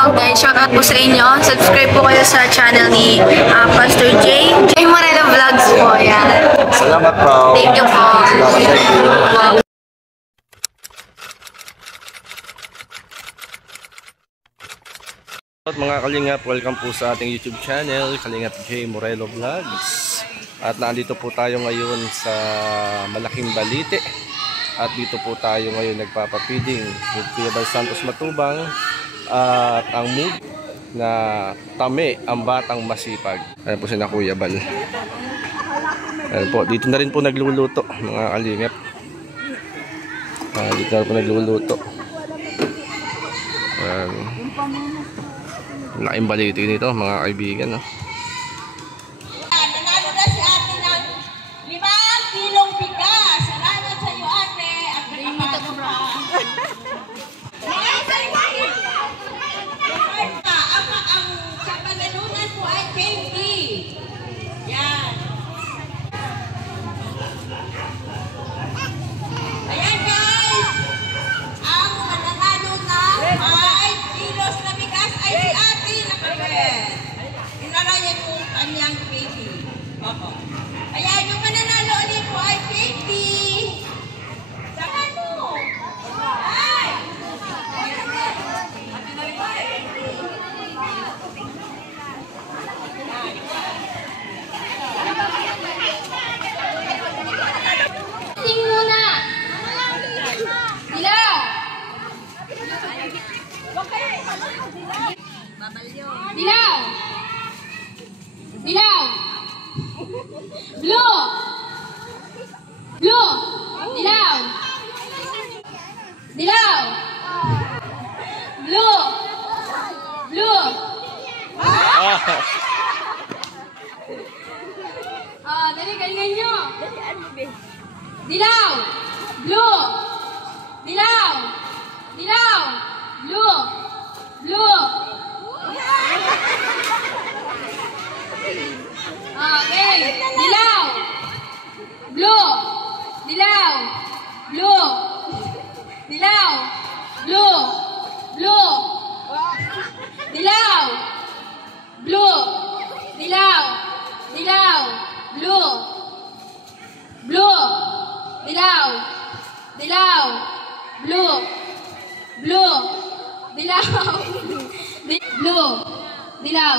vlog. Guys, shoutout po sa inyo. Subscribe po kayo sa channel ni Pastor J. J. Moreno Vlogs po. Yan. Salamat po. Thank you po. Salamat, thank you. Mga Kalingap, welcome po sa ating YouTube channel, Kalingap J. Moreno Vlogs. At nandito po tayo ngayon sa Malaking Balite. At dito po tayo ngayon nagpapapiding with Kuya Bal Santos Matubang at ang mood na Tame ang Batang Masipag. Ayan po si na Kuya Bal. Ayan po, dito na rin po nagluluto mga Kalingap. Dito na rin po nagluluto. Ayan. Laking baliti nito mga kaibigan, no? Nanalo na si ate ng 5 kilong bigas. Salamat sa iyo ate. At nakapasok pa. Ang sa panalunan po ay KD. Yan. Ayan guys. Ang mananalo na 5 kilos na bigas ay si ate. Inarayan po kanyang baby. Opo. Ayan, yung mananalo ulit po ay baby. Saka mo. Ay! Sing muna. Dilaw. Dilaw. Dilaw. Blue. Blue. Dilaw. Dilaw. Blue. Blue. Dali, galingan nyo. Dilaw. Blue. Dilaw. Dilaw. Blue. Blue. Okay. Dilaw. Blue. Dilaw. Blue. Dilaw. Blue. Blue. Dilaw. Blue. Dilaw. Dilaw. Blue. Blue. Dilaw. Dilaw. Blue. Blue. Dilaw. Blue. Dilaw.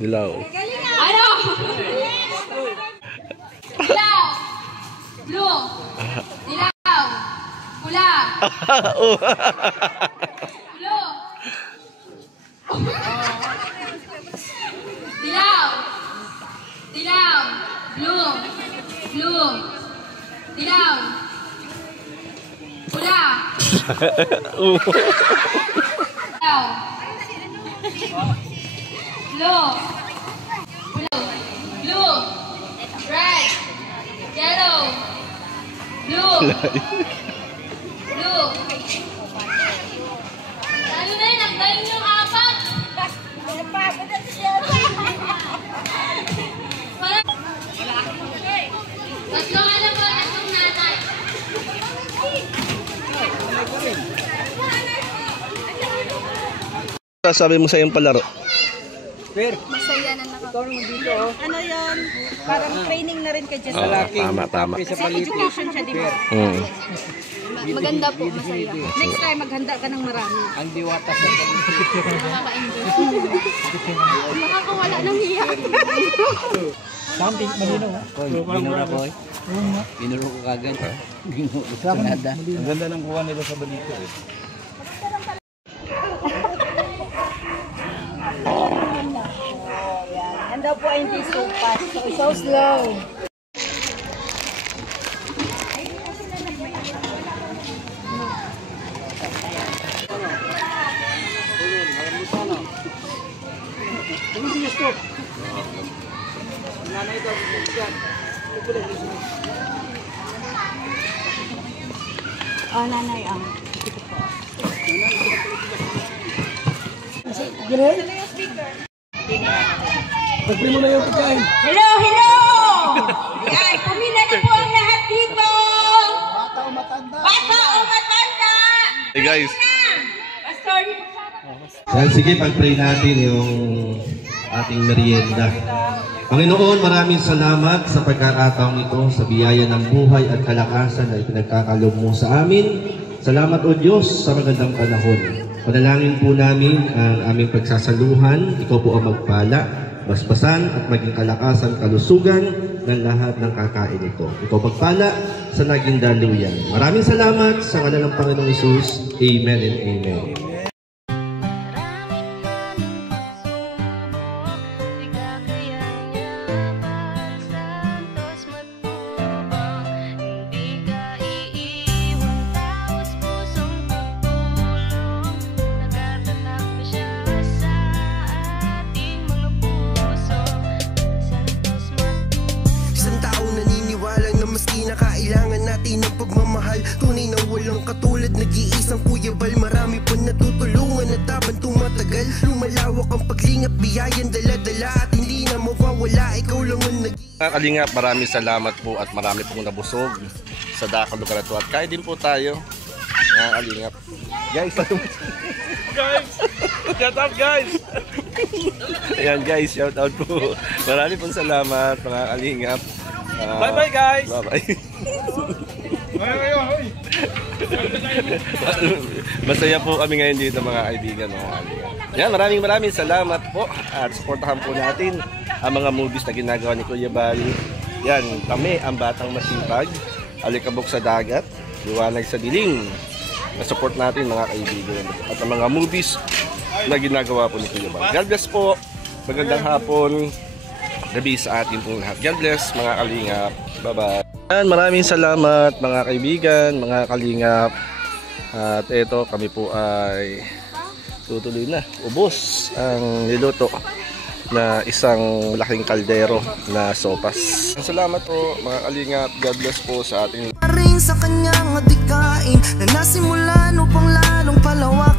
Dilaw. Ano? Dilaw. Blue. Dilaw. Pula. Blue. Dilaw. Dilaw. Blue. Blue. Dilaw. Pula. Dilaw. Blue. Blue. Red. Yellow. Blue. Blue. Lalo na yun, ang galing yung apat. Tatlong ano po, tatlong nanay. Sabi mo sa iyong palaro. Masaya na Ikaw naman dito, oh. Ano yun? Parang training na rin kay Jess. Tama. Sa palito. Education siya, di ba? Maganda po, masaya. Next time, maghanda ka ng marami. Ang diwata sa palito. Nakaka-enjoy. Nakakawala ng hiya. Something, malinaw. Koy, binura ko. Binura ko kagad. Sanada. Ang ganda ng kuha nila sa balito eh. Yan daw po ay hindi so fast. So slow. Oh, nanay, ito po. Pagpili mo na yung pagkain. Hello, hello! Yan, pumila na po ang lahat dito! Bata o matanda! Hey guys. Pastor, Sige, pag-pray natin yung ating merienda. Panginoon, maraming salamat sa pagkakataong ito, sa biyaya ng buhay at kalakasan na ipinagkakaloob mo sa amin. Salamat o Diyos sa magandang panahon. Panalangin po namin ang aming pagsasaluhan. Ikaw po ang magpala, basbasan at maging kalakasan, kalusugan ng lahat ng kakain ito. Ikaw magpala sa naging daluyan. Maraming salamat sa ngalan ng Panginoong Hesus. Amen and amen. Kailangan natin ng pagmamahal, tunay na walang katulad, nag-iisang Kuya Bal. Marami pa natutulungan at habang tumatagal, lumalawak ang paglingap, biyayan dala-dala at hindi na mawawala, ikaw lang ang Mga kalingap, maraming salamat po at marami pong nabusog sa dakang lugar ito at kaya din po tayo. Mga kalingap, guys, shout out guys. Ayan guys, shout out po. Marami pong salamat mga kalingap. Bye bye guys. Bye bye. Masaya po kami ngayon dito mga kaibigan, mga kalingap. Yan, maraming salamat po at supportahan po natin ang mga movies na ginagawa ni Kuya Bal. Yan, kami ang batang masipag, alikabok sa dagat, liwanag sa diling. Na-support natin mga kaibigan at ang mga movies na ginagawa po ni Kuya Bal. God bless po. Magandang hapon. Gabi sa atin pong lahat. God bless mga kalingap. Bye-bye. Maraming salamat mga kaibigan, mga kalingap. At ito kami po ay tutuloy na. Ubos ang niluto na isang malaking kaldero na sopas. Salamat po mga kalingap. God bless po sa ating rin sa kanyang adikain na nasimulan upang lalong palawa.